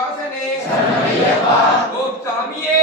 வாசனே சரணமையப்பா ஓம் சாமியே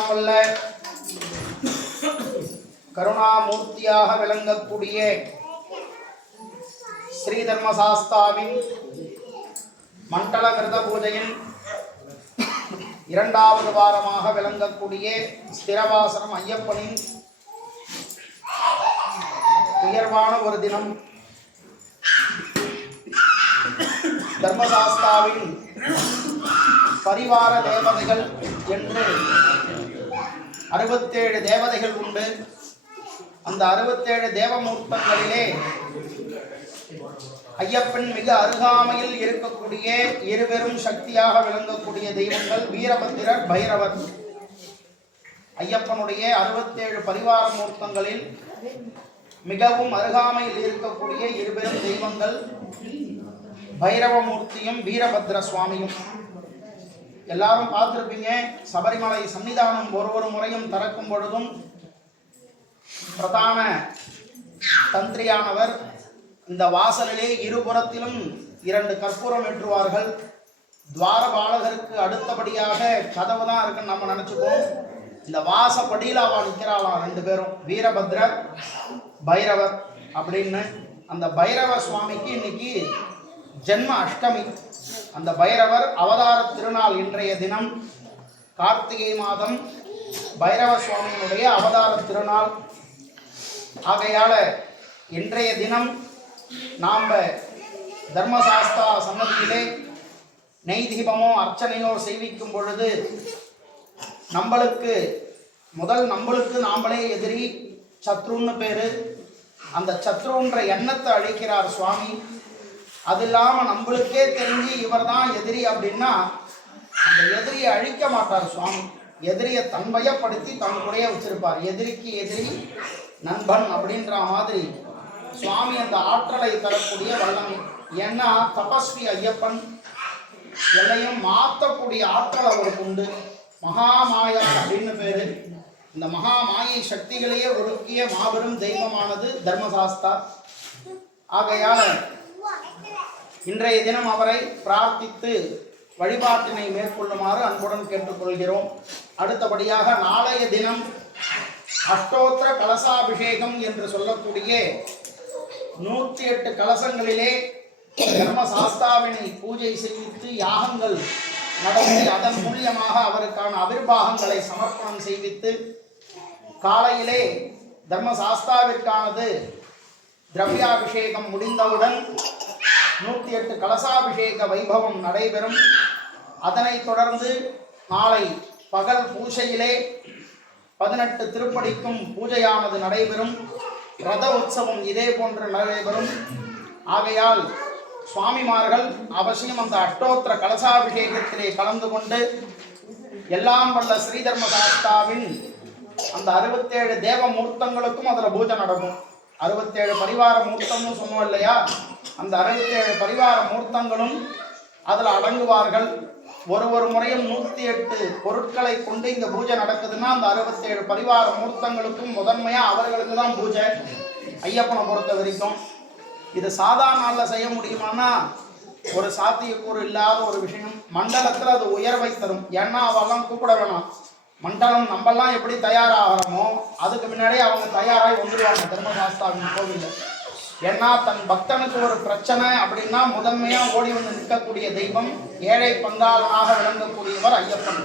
எல்லாம் வல்ல கருணாமூர்த்தியாக விளங்கக்கூடிய ஸ்ரீ தர்மசாஸ்தாவின் மண்டல விரத பூஜையின் இரண்டாவது வாரமாக விளங்கக்கூடிய ஸ்திரவாசனம் ஐயப்பனின் உயர்வான ஒரு தினம். தர்மசாஸ்தாவின் பரிவார தேவதைகள் என்று 67 தேவதைகள் உண்டு. அந்த 67 தேவமூர்த்தங்களிலே ஐயப்பன் மிக அருகாமையில் இருக்கக்கூடிய இருவரும் சக்தியாக விளங்கக்கூடிய தெய்வங்கள் வீரபத்திரர், பைரவர். ஐயப்பனுடைய 67 பரிவார மூர்த்தங்களில் மிகவும் அருகாமையில் இருக்கக்கூடிய இருவரும் தெய்வங்கள் பைரவமூர்த்தியும் வீரபத்ர சுவாமியும். எல்லாரும் பார்த்திருப்பீங்க, சபரிமலை சன்னிதானம் ஒரு முறையும் திறக்கும் பொழுதும் பிரதான தந்திரியானவர் இந்த வாசலிலே இருபுறத்திலும் 2 கற்பூரம் ஏற்றுவார்கள். துவாரபாலகருக்கு அடுத்தபடியாக கதவு தான் இருக்குன்னு நம்ம நினைச்சுப்போம். இந்த வாசப்படியில் அவள் நிற்கிறாளாம் 2 பேரும், வீரபத்ரர் பைரவர் அப்படின்னு. அந்த பைரவ சுவாமிக்கு இன்னைக்கு ஜென்ம அஷ்டமி. அந்த பைரவர் அவதார திருநாள் இன்றைய தினம். கார்த்திகை மாதம் பைரவ சுவாமியினுடைய அவதார திருநாள். ஆகையால இன்றைய தினம் நாம் தர்மசாஸ்தா சன்னதியிலே நெய் தீபமோ அர்ச்சனையோ செய்விக்கும் பொழுது நம்மளுக்கு நாம்பளே எதிரி சத்ருன்னு பேரு. அந்த சத்ருன்ற எண்ணத்தை அழிக்கிறார் சுவாமி. அது இல்லாமல் நம்மளுக்கே தெரிஞ்சு இவர் தான் எதிரி அப்படின்னா அந்த எதிரியை அழிக்க மாட்டார் சுவாமி. எதிரியை தன்வயப்படுத்தி தன்னுடைய வச்சிருப்பார். எதிரிக்கு எதிரி நண்பன் அப்படின்ற மாதிரி சுவாமி அந்த ஆற்றலை தரக்கூடிய வல்லமை. ஏன்னா தபஸ்வி ஐயப்பன் எல்லையும் மாற்றக்கூடிய ஆற்றல் அவருக்கு உண்டு. மகாமாயா அப்படின்னு பேரு. இந்த மகாமாயை சக்திகளையே ஒடுக்கிய மாபெரும் தெய்வமானது தர்மசாஸ்தா. ஆகையால இன்றைய தினம் அவரை பிரார்த்தித்து வழிபாட்டினை மேற்கொள்ளுமாறு அன்புடன் கேட்டுக்கொள்கிறோம். அடுத்தபடியாக நாளைய தினம் அஷ்டோத்திர கலசாபிஷேகம் என்று சொல்லக்கூடிய 108 கலசங்களிலே தர்மசாஸ்தாவினை பூஜை செய்வித்து யாகங்கள் நடத்தி அதன் மூலியமாக அவருக்கான அபிர்வாகங்களை சமர்ப்பணம் செய்வித்து காலையிலே தர்மசாஸ்தாவிற்கானது திரவியாபிஷேகம் முடிந்தவுடன் 108 கலசாபிஷேக வைபவம் நடைபெறும். அதனைத் தொடர்ந்து நாளை பகல் பூஜையிலே 18 திருப்படிக்கும் பூஜையானது நடைபெறும். ரத உற்சவம் இதே போன்று நடைபெறும். ஆகையால் சுவாமிமார்கள் அவசியம் அந்த அஷ்டோத்திர கலசாபிஷேகத்திலே கலந்து கொண்டு எல்லாம் வல்ல ஸ்ரீதர்மசாஸ்தாவின் அந்த 67 தேவ மூர்த்தங்களுக்கும் அதில் பூஜை நடக்கும். 67 பரிவார மூர்த்தம்னு சொன்னோம் இல்லையா, அந்த 67 பரிவார மூர்த்தங்களும் அதில் அடங்குவார்கள். ஒரு முறையும் 108 பொருட்களை கொண்டு இங்கே பூஜை நடக்குதுன்னா அந்த 67 பரிவார மூர்த்தங்களுக்கும் முதன்மையாக அவர்களுக்கு தான் பூஜை. ஐயப்பனை பொறுத்த வரைக்கும் இது சாதாரண நாளில் செய்ய முடியுமானா ஒரு சாத்தியக்கூறு இல்லாத ஒரு விஷயம். மண்டலத்தில் அது உயர்வை தரும். ஏன்னா அவெல்லாம் கூப்பிட வேணாம். மண்டலம் நம்மெல்லாம் எப்படி தயாராகிறோமோ அதுக்கு முன்னாடியே அவங்க தயாராகி வந்துடுவாங்க தர்மசாஸ்தாவின் கோவிலில். ஏன்னா தன் பக்தனுக்கு ஒரு பிரச்சனை அப்படின்னா முதன்மையாக ஓடி வந்து நிற்கக்கூடிய தெய்வம், ஏழை பங்காளனாக விளங்கக்கூடியவர் ஐயப்பன்.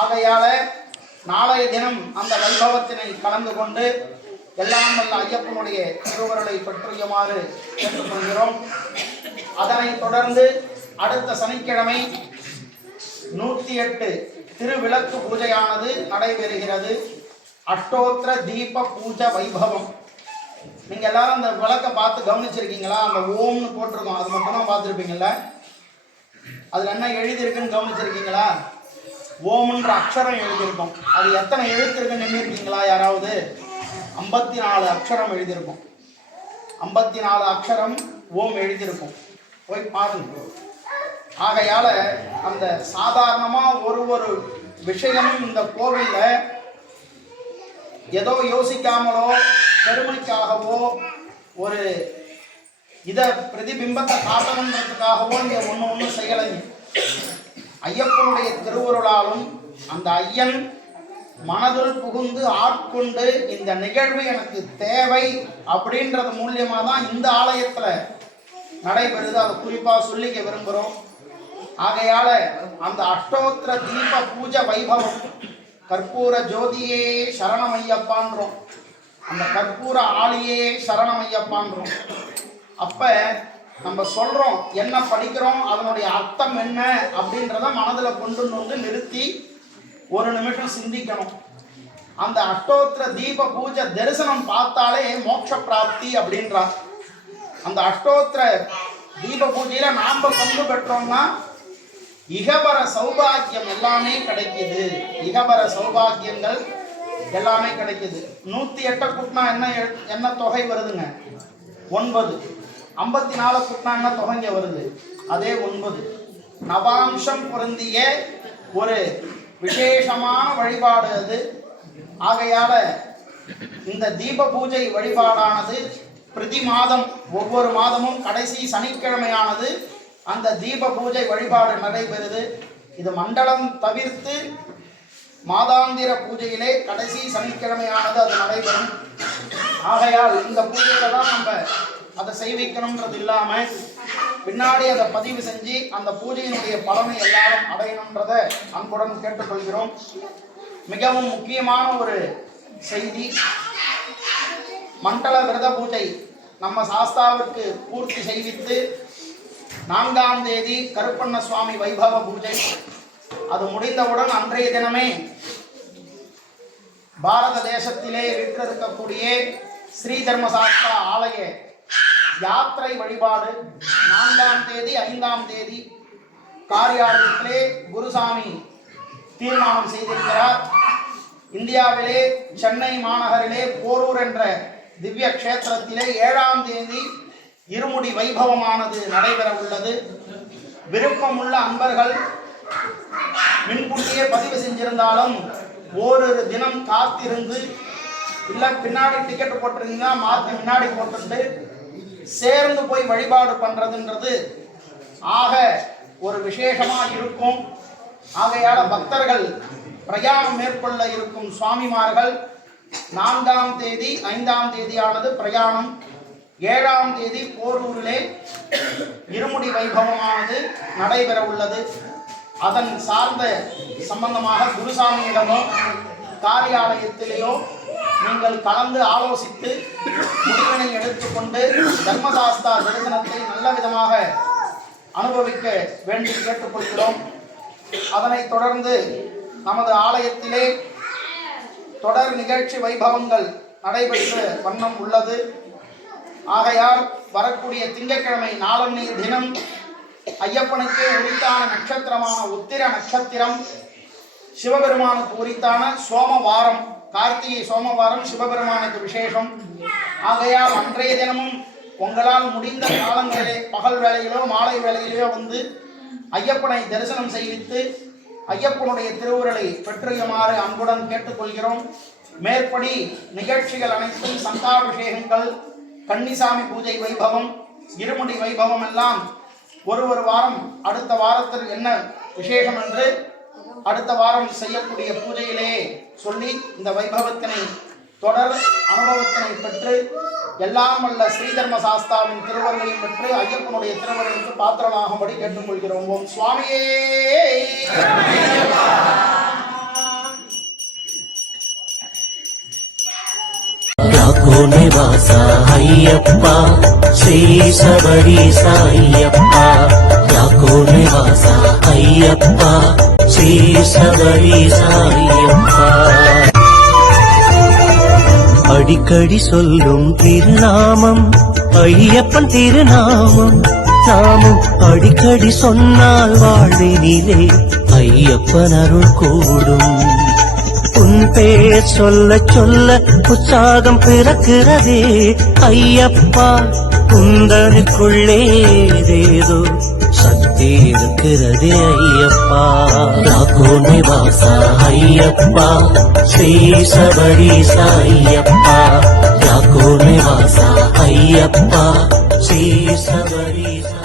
ஆகையால நாளைய தினம் அந்த வைபவத்தினை கலந்து கொண்டு எல்லாம் வல்ல ஐயப்பனுடைய திருவருளை பெற்றுமாறு கேட்டுக்கொள்கிறோம். அதனைத் தொடர்ந்து அடுத்த சனிக்கிழமை 108 திருவிளக்கு பூஜையானது நடைபெறுகிறது. அஷ்டோத்திர தீப பூஜை வைபவம். நீங்கள் எல்லாரும் அந்த விளக்கை பார்த்து கவனிச்சிருக்கீங்களா? அந்த ஓம்னு போட்டிருக்கோம், அது மட்டும்தான் பார்த்துருப்பீங்கள்ல. அதில் என்ன எழுதியிருக்குன்னு கவனிச்சிருக்கீங்களா? ஓம்ன்ற அக்ஷரம் எழுதியிருக்கோம். அது எத்தனை எழுத்து இருக்குன்னு நின்றுருக்கீங்களா? யாராவது 54 அக்ஷரம் எழுதியிருக்கும். 54 அக்ஷரம் ஓம் எழுதியிருக்கும். போய் பாருங்க. ஆகையால அந்த சாதாரணமாக ஒரு விஷயமும் இந்த கோவிலில் ஏதோ யோசிக்காமலோ பெருமைக்காகவோ ஒரு இதை பிரதிபிம்பத்தை காட்டணுன்றதுக்காகவோ இங்கே ஒன்று செய்யலைங்க. ஐயப்பனுடைய திருவருளாலும் அந்த ஐயன் மனதுள் புகுந்து ஆட்கொண்டு இந்த நிகழ்வு எனக்கு தேவை அப்படின்றது மூலியமா தான் இந்த ஆலயத்துல நடைபெறுது. அதை குறிப்பா சொல்லிக்க விரும்புகிறோம். ஆகையால அந்த அஷ்டோத்திர தீப பூஜை வைபவம் கற்பூர ஜோதியே சரணமையப்பான்றோம், அந்த கற்பூர ஆளியே சரணமையப்பான்றோம். அப்ப நம்ம சொல்றோம் என்ன படிக்கிறோம், அதனுடைய அர்த்தம் என்ன அப்படின்றத மனதில் கொண்டு வந்து நிறுத்தி ஒரு நிமிஷம் சிந்திக்கணும். அந்த அஷ்டோத்திர தீப பூஜை தரிசனம் பார்த்தாலே மோட்ச பிராப்தி அப்படின்றார். அந்த அஷ்டோத்திர தீப பூஜையில நாம பங்கு பெற்றோம்னா இகபர சௌபாகியம் எல்லாமே கிடைக்குது. இகபர சௌபாகியங்கள் எல்லாமே கிடைக்குது. 108 கூட்டினா என்ன தொகை வருதுங்க? 9. 54 கூட்டினா என்ன தொகைங்க வருது? அதே 9. நவாம்சம் பொருந்திய ஒரு விசேஷமான வழிபாடு அது. ஆகையால இந்த தீப பூஜை வழிபாடானது பிரதி மாதம் ஒவ்வொரு மாதமும் கடைசி சனிக்கிழமையானது அந்த தீப பூஜை வழிபாடு நடைபெறுது. இது மண்டலம் தவிர்த்து மாதாந்திர பூஜையிலே கடைசி சனிக்கிழமையானது அது நடைபெறும். ஆகையால் இந்த பூஜையில தான் நம்ம அதை செய்விக்கணும்ன்றது இல்லாம பின்னாடி அதை பதிவு செஞ்சு அந்த பூஜையினுடைய பலனை எல்லாரும் அடையணும்ன்றதை அன்புடன் கேட்டுக்கொள்கிறோம். மிகவும் முக்கியமான ஒரு செய்தி, மண்டல விரத பூஜை நம்ம சாஸ்தாவிற்கு பூர்த்தி செய்வித்து 4ஆம் தேதி கருப்பண்ண சுவாமி வைபவ பூஜை. அது முடிந்தவுடன் அன்றைய தினமே பாரத தேசத்திலே விற்றிருக்கக்கூடிய ஸ்ரீ தர்மசாஸ்திரா ஆலய யாத்திரை வழிபாடு 4ஆம் தேதி 5ஆம் தேதி காரியாலயத்திலே குருசாமி தீர்மானம் செய்திருக்கிறார். இந்தியாவிலே சென்னை மாநகரிலே போரூர் என்ற திவ்ய கஷேத்திரத்திலே 7ஆம் தேதி இருமுடி வைபவமானது நடைபெற உள்ளது. விருப்பமுள்ள அன்பர்கள் முன்கூட்டியே பதிவு செஞ்சிருந்தாலும் ஓரிரு தினம் காத்திருந்து, இல்லை பின்னாடி டிக்கெட் போட்டிருந்தீங்கன்னா மாற்றி முன்னாடி போட்டுட்டு சேர்ந்து போய் வழிபாடு பண்றதுன்றது ஆக ஒரு விசேஷமா இருக்கும். ஆகையால பக்தர்கள் பிரயாணம் மேற்கொள்ள இருக்கும் சுவாமிமார்கள் 4ஆம் தேதி 5ஆம் தேதியானது பிரயாணம், 7ஆம் தேதி போரூரிலே இருமுடி வைபவமானது நடைபெற உள்ளது. அதன் சார்ந்த சம்பந்தமாக குருசாமியிடமோ காரியாலயத்திலேயோ நீங்கள் கலந்து ஆலோசித்து முடிவினை எடுத்துக்கொண்டு தர்மசாஸ்தா தரிசனத்தை நல்ல விதமாக அனுபவிக்க வேண்டி கேட்டுக்கொள்கிறோம். அதனைத் தொடர்ந்து நமது ஆலயத்திலே தொடர் நிகழ்ச்சி வைபவங்கள் நடைபெற்ற வண்ணம் உள்ளது. ஆகையால் வரக்கூடிய திங்கட்கிழமை நாளன்னைய தினம் ஐயப்பனுக்கு உரித்தான நட்சத்திரமான உத்திர நட்சத்திரம், சிவபெருமானுக்கு உரித்தான சோமவாரம், கார்த்திகை சோமவாரம் சிவபெருமானுக்கு விசேஷம். ஆகையால் அன்றைய தினமும் உங்களால் முடிந்த காலங்களிலே பகல் வேளையிலோ மாலை வேளையிலோ வந்து ஐயப்பனை தரிசனம் செய்வித்து ஐயப்பனுடைய திருவுருளை பெற்றுமாறு அன்புடன் கேட்டுக்கொள்கிறோம். மேற்படி நிகழ்ச்சிகள் அனைத்தும் சந்தாபிஷேகங்கள், கன்னிசாமி பூஜை வைபவம், இருமுடி வைபவம் எல்லாம் ஒரு வாரம் அடுத்த வாரத்தில் என்ன விசேஷம் என்று அடுத்த வாரம் செய்யக்கூடிய பூஜையிலேயே சொல்லி இந்த வைபவத்தினை தொடர் அனுபவத்தினை பெற்று எல்லாம் வல்ல ஸ்ரீதர்ம சாஸ்தாவின் திருவருளையும் பெற்று ஐயப்பனுடைய திருவருளுக்கு பாத்திரமாகும்படி கேட்டுக்கொள்கிறோம். ஓம் சுவாமியே. நிவாசா ஐயப்பா ஸ்ரீ சபரீசா ஐயப்பா, யாக்கோ நிவாசா ஐயப்பா ஸ்ரீ சபரீசா ஐயப்பா. அடிக்கடி சொல்லும் திருநாமம் ஐயப்பன் திருநாமம், நாமும் அடிக்கடி சொன்னால் வாழ்வினிலே ஐயப்பன் அருள் கூடும். உன் பேர் சொல்ல சொல்ல உற்சாகம் பிறக்கிறதே ஐயப்பா, குந்தனுக்குள்ளே ஏதேதோ சக்தி இருக்கிறதே ஐயப்பா. யாக்கோ நிவாசா ஐயப்பா ஸ்ரீ சபரீசா ஐயப்பா, யாக்கோ நிவாசா ஐயப்பா ஸ்ரீ சபரீசா.